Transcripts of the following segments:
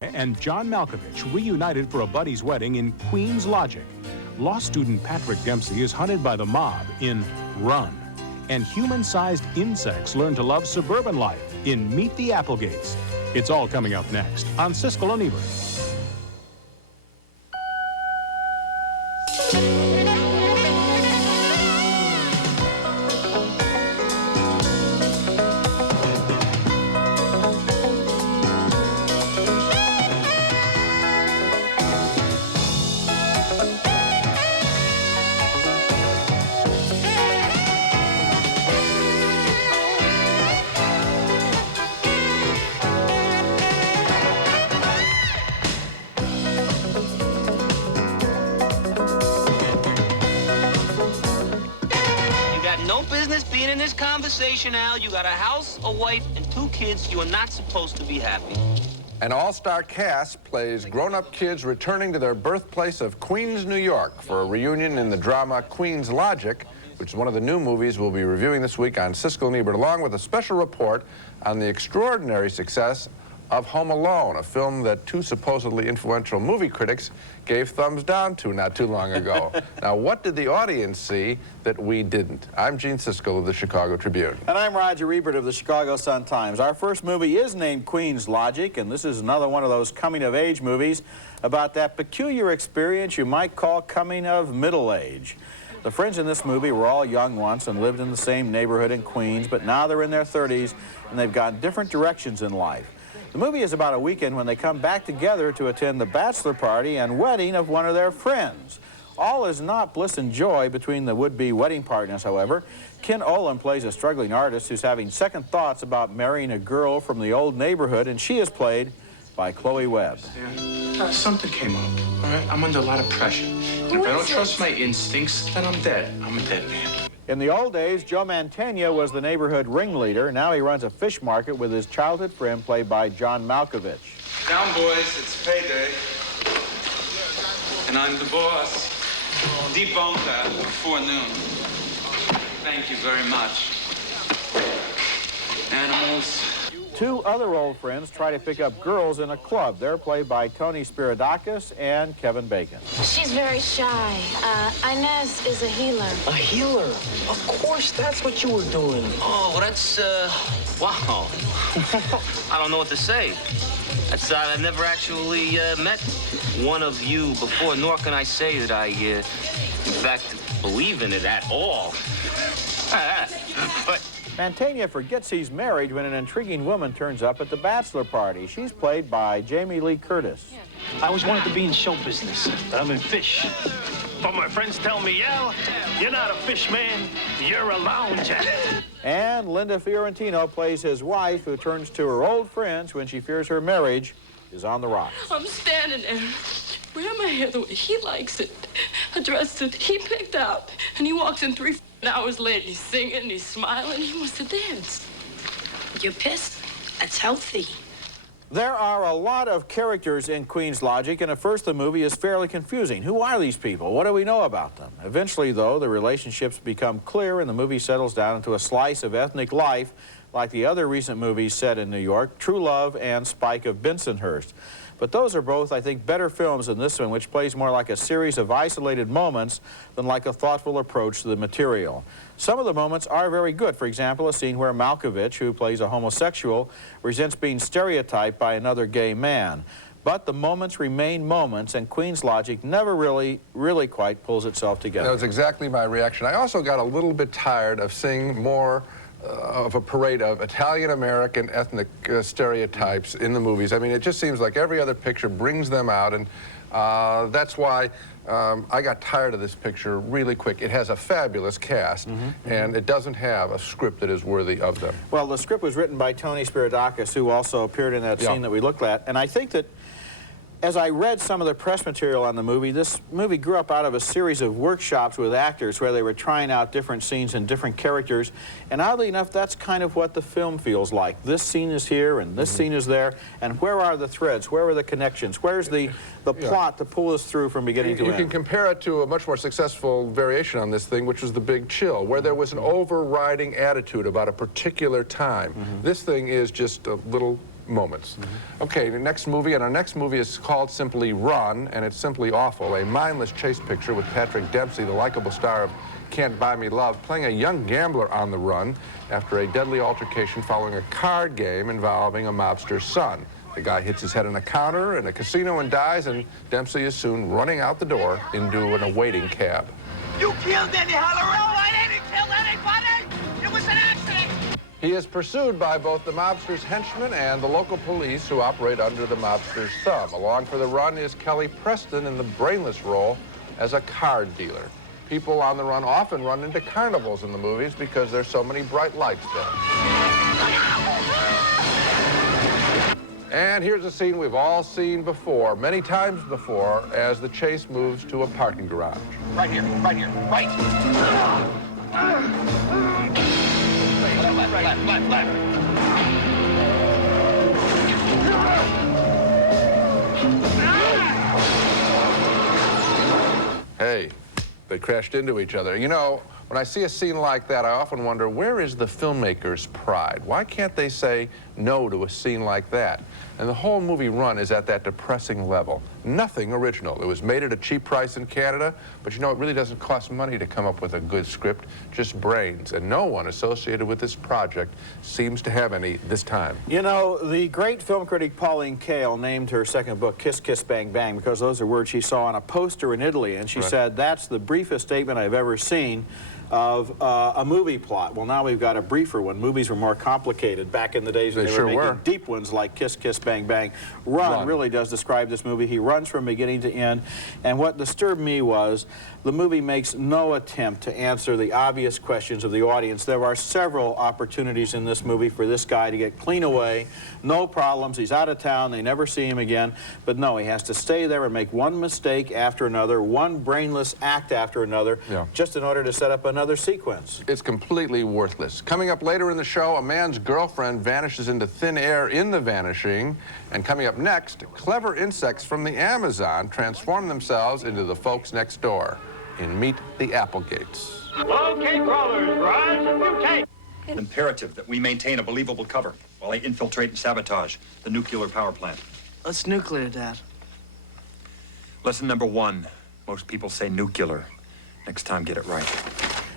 and John Malkovich reunited for a buddy's wedding in Queen's Logic. Law student Patrick Dempsey is hunted by the mob in Run. And human-sized insects learn to love suburban life in Meet the Applegates. It's all coming up next on Siskel and Ebert. No business being in this conversation, Al. You got a house, a wife, and 2 kids. You are not supposed to be happy. An all-star cast plays grown-up kids returning to their birthplace of Queens, New York for a reunion in the drama Queen's Logic, which is one of the new movies we'll be reviewing this week on Siskel and Ebert, along with a special report on the extraordinary success of Home Alone, a film that 2 supposedly influential movie critics gave thumbs down to not too long ago. Now, what did the audience see that we didn't? I'm Gene Siskel of the Chicago Tribune. And I'm Roger Ebert of the Chicago Sun-Times. Our first movie is named Queen's Logic, and this is another one of those coming-of-age movies about that peculiar experience you might call coming of middle age. The friends in this movie were all young once and lived in the same neighborhood in Queens, but now they're in their 30s and they've gone different directions in life. The movie is about a weekend when they come back together to attend the bachelor party and wedding of one of their friends. All is not bliss and joy between the would-be wedding partners, however. Ken Olin plays a struggling artist who's having second thoughts about marrying a girl from the old neighborhood, and she is played by Chloe Webb. Something came up, all right? I'm under a lot of pressure. And if I don't trust my instincts, then I'm dead. I'm a dead man. In the old days, Joe Mantegna was the neighborhood ringleader. Now he runs a fish market with his childhood friend, played by John Malkovich. Down, boys, it's payday. And I'm the boss. Debone that before noon. Thank you very much. Animals. 2 other old friends try to pick up girls in a club. They're played by Tony Spiridakis and Kevin Bacon. She's very shy. Inez is a healer. A healer? Of course, that's what you were doing. Oh, well, that's, wow. I don't know what to say. That's, I've never actually met one of you before, nor can I say that I, in fact, believe in it at all. But Mantegna forgets he's married when an intriguing woman turns up at the bachelor party. She's played by Jamie Lee Curtis. I always wanted to be in show business, but I'm in fish. But my friends tell me, Al, you're not a fish man, you're a lounger. And Linda Fiorentino plays his wife, who turns to her old friends when she fears her marriage is on the rocks. I'm standing there, wearing my hair the way he likes it, a dress that he picked out, and he walks in 3 hours later. He's singing, he's smiling, he wants to dance. You're pissed? That's healthy. There are a lot of characters in Queen's Logic, and at first the movie is fairly confusing. Who are these people? What do we know about them? Eventually, though, the relationships become clear, and the movie settles down into a slice of ethnic life like the other recent movies set in New York, True Love and Spike of Bensonhurst. But those are both, I think, better films than this one, which plays more like a series of isolated moments than like a thoughtful approach to the material. Some of the moments are very good. For example, a scene where Malkovich, who plays a homosexual, resents being stereotyped by another gay man. But the moments remain moments, and Queen's Logic never really quite pulls itself together. That was exactly my reaction. I also got a little bit tired of seeing more of a parade of Italian-American ethnic stereotypes in the movies. I mean, it just seems like every other picture brings them out, and that's why I got tired of this picture really quick. It has a fabulous cast, and it doesn't have a script that is worthy of them. Well, the script was written by Tony Spiridakis, who also appeared in that scene that we looked at, and I think that as I read some of the press material on the movie, this movie grew up out of a series of workshops with actors where they were trying out different scenes and different characters. And oddly enough, that's kind of what the film feels like. This scene is here and this scene is there. And where are the threads? Where are the connections? Where's the plot to pull us through from beginning to end? You can compare it to a much more successful variation on this thing, which was The Big Chill, where there was an overriding attitude about a particular time. This thing is just a little moments. Okay, the next movie, and our next movie is called simply Run, and it's simply awful. A mindless chase picture with Patrick Dempsey, the likable star of Can't Buy Me Love, playing a young gambler on the run after a deadly altercation following a card game involving a mobster's son. The guy hits his head on a counter in a casino and dies, and Dempsey is soon running out the door into an awaiting cab. You killed Eddie Halloran! I didn't kill anybody! It was an accident! He is pursued by both the mobster's henchmen and the local police who operate under the mobster's thumb. Along for the run is Kelly Preston in the brainless role as a card dealer. People on the run often run into carnivals in the movies because there's so many bright lights there. And here's a scene we've all seen before, many times before, as the chase moves to a parking garage. Right here, right here, right! Left. Hey, they crashed into each other. You know, when I see a scene like that, I often wonder, where is the filmmaker's pride? Why can't they say no to a scene like that? And the whole movie Run is at that depressing level. Nothing original. It was made at a cheap price in Canada, but you know, it really doesn't cost money to come up with a good script, just brains. And no one associated with this project seems to have any this time. You know, the great film critic Pauline Kael named her second book Kiss, Kiss, Bang, Bang because those are words she saw on a poster in Italy, and she said, that's the briefest statement I've ever seen of a movie plot. Well, now we've got a briefer one. Movies were more complicated back in the days when they were making deep ones like Kiss, Kiss, Bang, Bang. Run really does describe this movie. He runs from beginning to end, and what disturbed me was the movie makes no attempt to answer the obvious questions of the audience. There are several opportunities in this movie for this guy to get clean away, no problems, he's out of town, they never see him again, but no, he has to stay there and make one mistake after another, one brainless act after another, just in order to set up another sequence. It's completely worthless. Coming up later in the show, a man's girlfriend vanishes into thin air in The Vanishing, and coming up next, clever insects from the Amazon transform themselves into the folks next door in Meet the Applegates. Okay, crawlers, rise and mutate. It's imperative that we maintain a believable cover while they infiltrate and sabotage the nuclear power plant. What's nuclear, Dad? Lesson number 1. Most people say nuclear. Next time, get it right.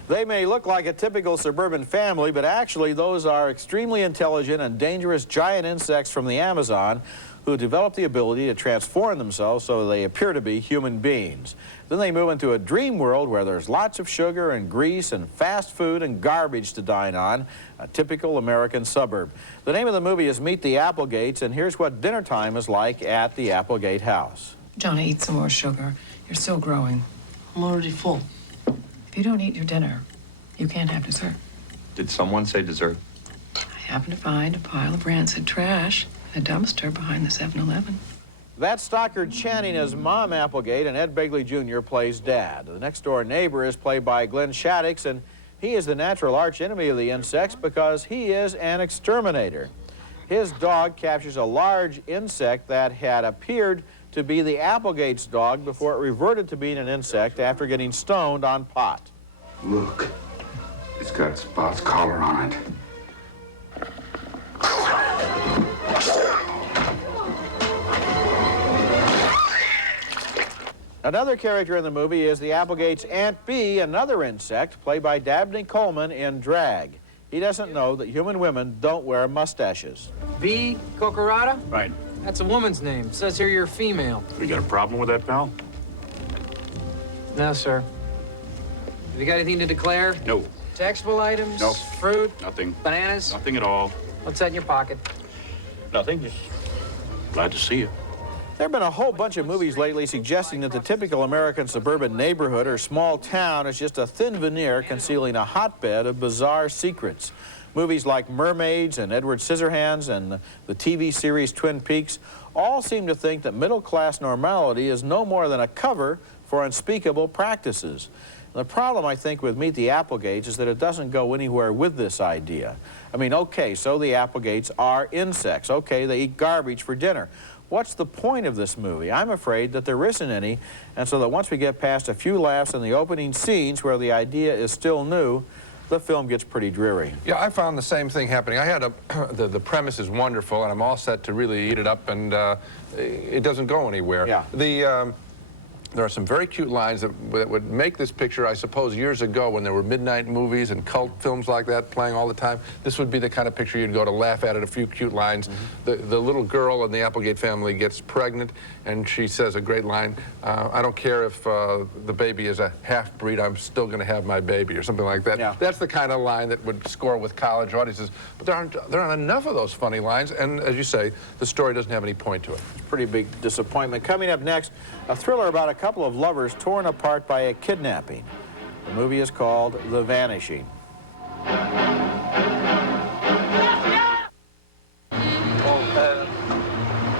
They may look like a typical suburban family, but actually those are extremely intelligent and dangerous giant insects from the Amazon who develop the ability to transform themselves so they appear to be human beings. Then they move into a dream world where there's lots of sugar and grease and fast food and garbage to dine on, a typical American suburb. The name of the movie is Meet the Applegates, and here's what dinner time is like at the Applegate house. Johnny, eat some more sugar. You're still growing. I'm already full. If you don't eat your dinner, you can't have dessert. Did someone say dessert? I happened to find a pile of rancid trash in a dumpster behind the 7-Eleven. That's Stockard Channing as Mom Applegate, and Ed Begley Jr. plays Dad. The next-door neighbor is played by Glenn Shaddix, and he is the natural arch-enemy of the insects because he is an exterminator. His dog captures a large insect that had appeared to be the Applegate's dog before it reverted to being an insect after getting stoned on pot. Look, it's got Spot's collar on it. Another character in the movie is the Applegate's Aunt Bee, another insect, played by Dabney Coleman in Drag. He doesn't know that human women don't wear mustaches. Bee Cocorata? Right. That's a woman's name. Says here you're female. You got a problem with that, pal? No, sir. Have you got anything to declare? No. Taxable items? No. Fruit? Nothing. Bananas? Nothing at all. What's that in your pocket? Nothing. Just glad to see you. There have been a whole bunch of movies lately suggesting that the typical American suburban neighborhood or small town is just a thin veneer concealing a hotbed of bizarre secrets. Movies like Mermaids and Edward Scissorhands and the TV series Twin Peaks all seem to think that middle-class normality is no more than a cover for unspeakable practices. The problem, I think, with Meet the Applegates is that it doesn't go anywhere with this idea. I mean, okay, so the Applegates are insects. Okay, they eat garbage for dinner. What's the point of this movie? I'm afraid that there isn't any, and so that once we get past a few laughs in the opening scenes where the idea is still new, the film gets pretty dreary. Yeah, I found the same thing happening. I had the premise is wonderful, and I'm all set to really eat it up, and it doesn't go anywhere. Yeah. There are some very cute lines that would make this picture, I suppose, years ago when there were midnight movies and cult films like that playing all the time. This would be the kind of picture you'd go to laugh at a few cute lines. The little girl in the Applegate family gets pregnant, and she says a great line, I don't care if the baby is a half-breed, I'm still going to have my baby, or something like that. Yeah. That's the kind of line that would score with college audiences. But there aren't enough of those funny lines, and as you say, the story doesn't have any point to it. It's a pretty big disappointment. Coming up next, a thriller about a couple of lovers torn apart by a kidnapping. The movie is called The Vanishing.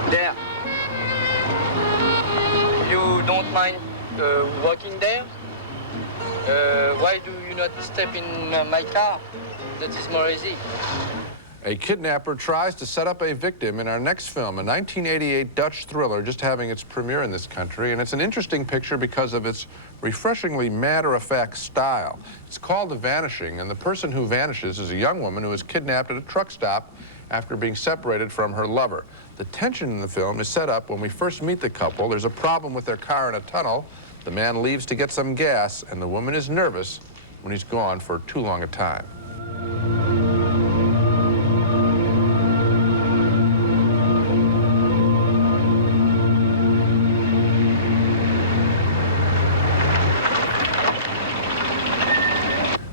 There. You don't mind walking there? Why do you not step in my car? That is more easy. A kidnapper tries to set up a victim in our next film, a 1988 Dutch thriller just having its premiere in this country, and it's an interesting picture because of its refreshingly matter-of-fact style. It's called The Vanishing, and the person who vanishes is a young woman who is kidnapped at a truck stop after being separated from her lover. The tension in the film is set up when we first meet the couple. There's a problem with their car in a tunnel. The man leaves to get some gas, and the woman is nervous when he's gone for too long a time.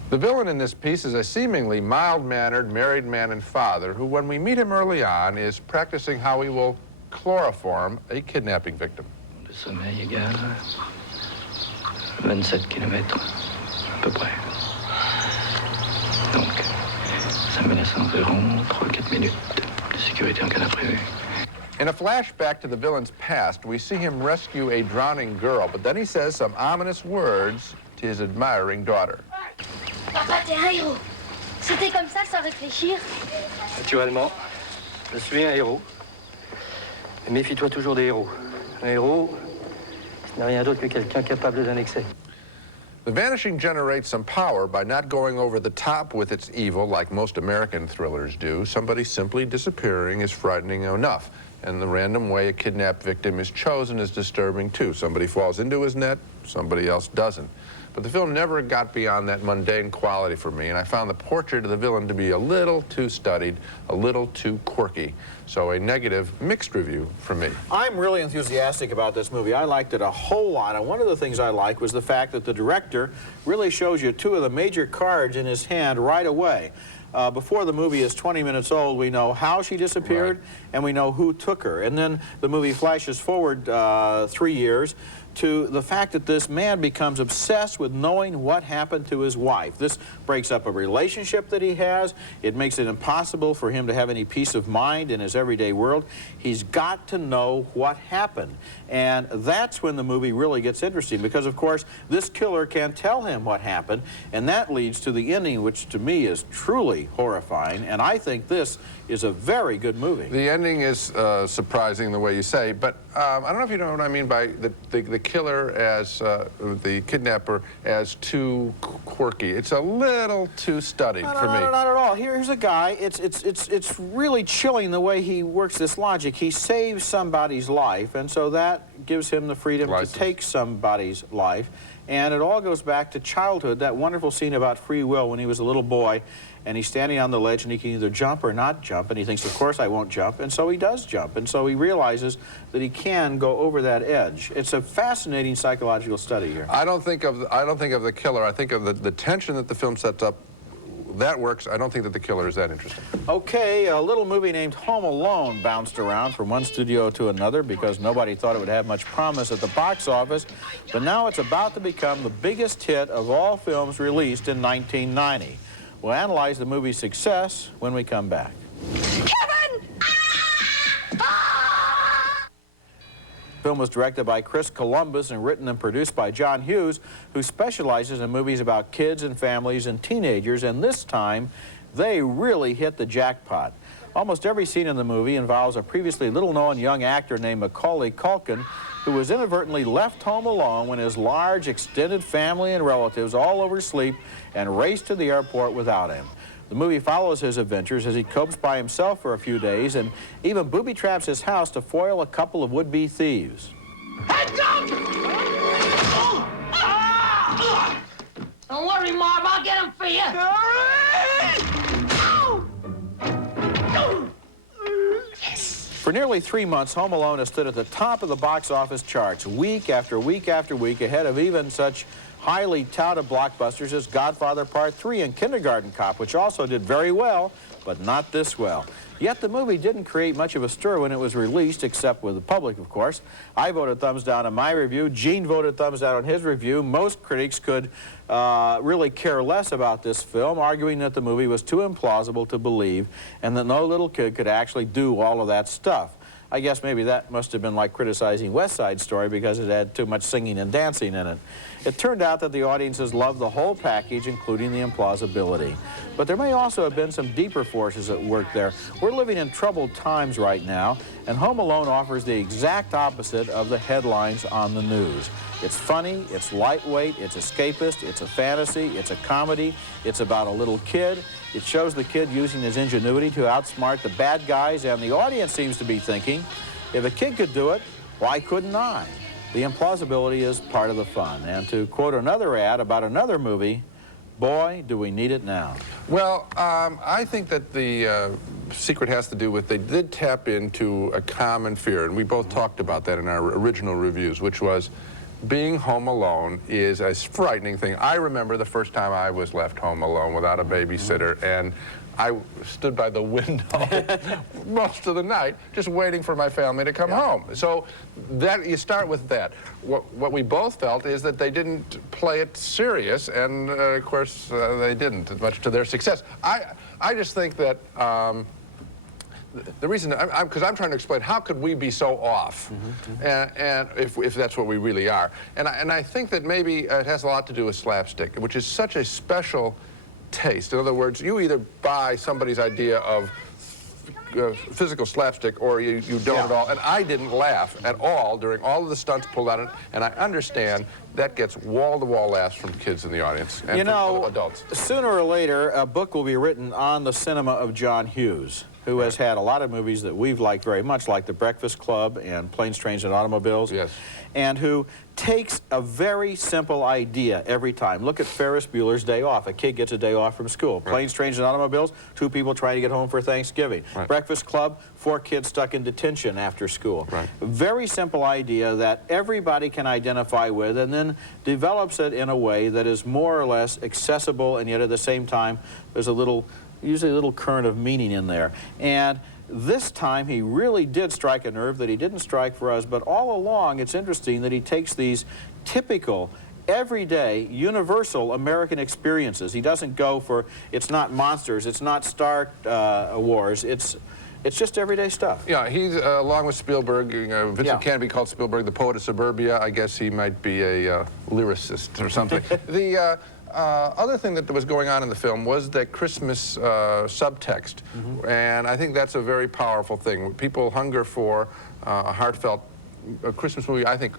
The villain in this piece is a seemingly mild-mannered married man and father who, when we meet him early on, is practicing how he will chloroform a kidnapping victim. Le sommeil égale 27 km, à peu près. Donc, ça me laisse environ 3-4 minutes de sécurité en cas d'imprévu. In a flashback to the villain's past, we see him rescue a drowning girl, but then he says some ominous words to his admiring daughter. Papa, t'es un héros. C'était comme ça, sans réfléchir. Naturellement, je suis un héros. Mais méfie-toi toujours des héros. Un héros, ce n'est rien d'autre que quelqu'un capable d'un excès. The Vanishing generates some power by not going over the top with its evil like most American thrillers do. Somebody simply disappearing is frightening enough. And the random way a kidnapped victim is chosen is disturbing too. Somebody falls into his net, somebody else doesn't. But the film never got beyond that mundane quality for me, and I found the portrait of the villain to be a little too studied, a little too quirky. So a negative, mixed review from me. I'm really enthusiastic about this movie. I liked it a whole lot, and one of the things I liked was the fact that the director really shows you two of the major cards in his hand right away. Before the movie is 20 minutes old, we know how she disappeared, and we know who took her. And then the movie flashes forward 3 years to the fact that this man becomes obsessed with knowing what happened to his wife. This breaks up a relationship that he has. It makes it impossible for him to have any peace of mind in his everyday world. He's got to know what happened. And that's when the movie really gets interesting, because, of course, this killer can't tell him what happened, and that leads to the ending, which to me is truly horrifying, and I think this is a very good movie. The ending is surprising the way you say, but I don't know if you know what I mean by the killer as, the kidnapper as too quirky. It's a little too studied for me. No, not at all. Here's a guy, it's really chilling the way he works this logic. He saves somebody's life, and so that gives him the freedom to take somebody's life. And it all goes back to childhood, that wonderful scene about free will when he was a little boy, and he's standing on the ledge and he can either jump or not jump, and he thinks, of course I won't jump, and so he does jump, and so he realizes that he can go over that edge. It's a fascinating psychological study here. I don't think of the killer. I think of the tension that the film sets up. That works. I don't think that the killer is that interesting. Okay, a little movie named Home Alone bounced around from one studio to another because nobody thought it would have much promise at the box office, but now it's about to become the biggest hit of all films released in 1990. We'll analyze the movie's success when we come back. Kevin! The film was directed by Chris Columbus and written and produced by John Hughes, who specializes in movies about kids and families and teenagers, and this time they really hit the jackpot. Almost every scene in the movie involves a previously little-known young actor named Macaulay Culkin, who who was inadvertently left home alone when his large extended family and relatives all oversleep and race to the airport without him. The movie follows his adventures as he copes by himself for a few days and even booby-traps his house to foil a couple of would-be thieves. Heads up! Don't worry, Marv, I'll get him for you. For nearly 3 months, Home Alone has stood at the top of the box office charts, week after week after week, ahead of even such highly touted blockbusters as Godfather Part 3 and Kindergarten Cop, which also did very well, but not this well. Yet the movie didn't create much of a stir when it was released, except with the public, of course. I voted thumbs down on my review. Gene voted thumbs down on his review. Most critics could really care less about this film, arguing that the movie was too implausible to believe and that no little kid could actually do all of that stuff. I guess maybe that must have been like criticizing West Side Story because it had too much singing and dancing in it. It turned out that the audiences loved the whole package, including the implausibility. But there may also have been some deeper forces at work there. We're living in troubled times right now, and Home Alone offers the exact opposite of the headlines on the news. It's funny, it's lightweight, it's escapist, it's a fantasy, it's a comedy, it's about a little kid. It shows the kid using his ingenuity to outsmart the bad guys, and the audience seems to be thinking, if a kid could do it, why couldn't I? The implausibility is part of the fun. And to quote another ad about another movie, boy, do we need it now. Well, I think that the secret has to do with they did tap into a common fear, and we both talked about that in our original reviews, which was being home alone is a frightening thing. I remember the first time I was left home alone without a babysitter, and I stood by the window most of the night just waiting for my family to come home. So that you start with that. What we both felt is that they didn't play it serious, and of course they didn't, much to their success. I just think that the reason, because I'm trying to explain how could we be so off, and if that's what we really are. And I think that maybe it has a lot to do with slapstick, which is such a special taste. In other words, you either buy somebody's idea of physical slapstick or you don't at all. And I didn't laugh at all during all of the stunts pulled out, and I understand that gets wall-to-wall laughs from kids in the audience and from adults. Sooner or later, a book will be written on the cinema of John Hughes, who has had a lot of movies that we've liked very much, like The Breakfast Club and Planes, Trains, and Automobiles. Yes. And who takes a very simple idea every time. Look at Ferris Bueller's Day Off. A kid gets a day off from school. Right. Planes, Trains, and Automobiles, 2 people trying to get home for Thanksgiving. Right. Breakfast Club, 4 kids stuck in detention after school. Right. A very simple idea that everybody can identify with, and then develops it in a way that is more or less accessible, and yet at the same time there's usually a little current of meaning in there. And this time he really did strike a nerve that he didn't strike for us, but all along it's interesting that he takes these typical, everyday, universal American experiences. He doesn't go for, it's not monsters, it's not Star Wars, it's just everyday stuff. Yeah, he's, along with Spielberg, Vincent can be called Spielberg, the poet of suburbia. I guess he might be a lyricist or something. The other thing that was going on in the film was that Christmas subtext, and I think that's a very powerful thing. People hunger for a heartfelt Christmas movie, I think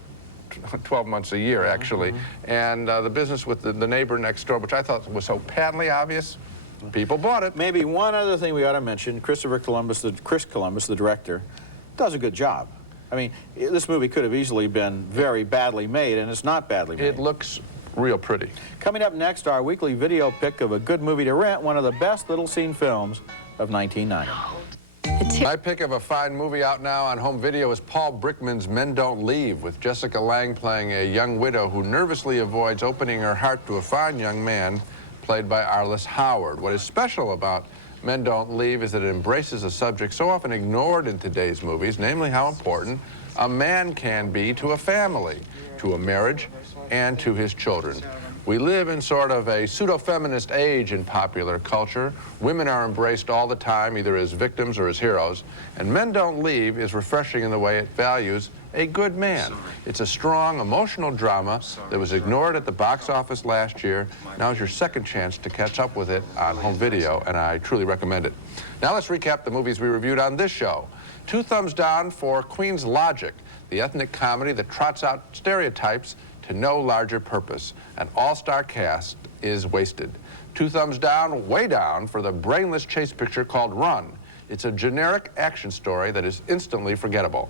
12 months a year, actually. And the business with the neighbor next door, which I thought was so patently obvious, people bought it. Maybe one other thing we ought to mention, Chris Columbus, the director, does a good job. I mean, this movie could have easily been very badly made, and it's not badly made. It looks real pretty. Coming up next, our weekly video pick of a good movie to rent, one of the best little-seen films of 1990. My pick of a fine movie out now on home video is Paul Brickman's Men Don't Leave, with Jessica Lange playing a young widow who nervously avoids opening her heart to a fine young man played by Arliss Howard. What is special about Men Don't Leave is that it embraces a subject so often ignored in today's movies, namely how important a man can be to a family, to a marriage, and to his children. We live in sort of a pseudo-feminist age in popular culture. Women are embraced all the time, either as victims or as heroes. And Men Don't Leave is refreshing in the way it values a good man. It's a strong, emotional drama that was ignored at the box office last year. Now's your second chance to catch up with it on home video, and I truly recommend it. Now let's recap the movies we reviewed on this show. 2 thumbs down for Queen's Logic, the ethnic comedy that trots out stereotypes to no larger purpose. An all-star cast is wasted. 2 thumbs down, way down, for the brainless chase picture called Run. It's a generic action story that is instantly forgettable.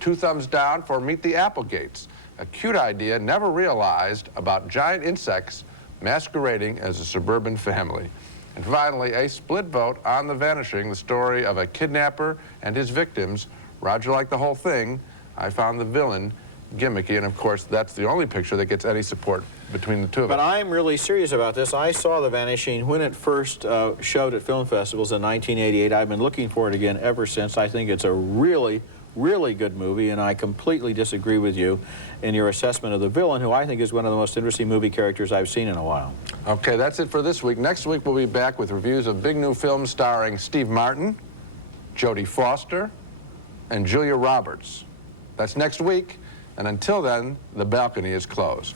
2 thumbs down for Meet the Applegates, a cute idea never realized about giant insects masquerading as a suburban family. And finally, a split vote on The Vanishing, the story of a kidnapper and his victims. Roger liked the whole thing. I found the villain gimmicky, and of course, that's the only picture that gets any support between the two of us. But I'm really serious about this. I saw The Vanishing when it first showed at film festivals in 1988. I've been looking for it again ever since. I think it's a really good movie, and I completely disagree with you in your assessment of the villain, who I think is one of the most interesting movie characters I've seen in a while. Okay, that's it for this week. Next week, we'll be back with reviews of big new films starring Steve Martin, Jodie Foster, and Julia Roberts. That's next week, and until then, the balcony is closed.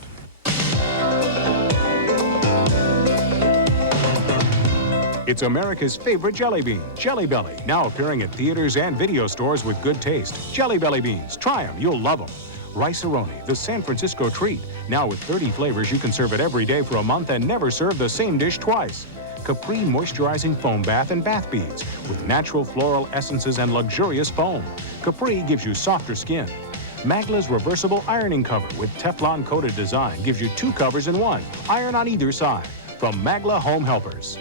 It's America's favorite jelly bean, Jelly Belly, now appearing at theaters and video stores with good taste. Jelly Belly beans, try them, you'll love them. Rice-A-Roni, the San Francisco treat, now with 30 flavors you can serve it every day for a month and never serve the same dish twice. Capri moisturizing foam bath and bath beads with natural floral essences and luxurious foam. Capri gives you softer skin. Magla's reversible ironing cover with Teflon coated design gives you 2 covers in 1. Iron on either side from Magla Home Helpers.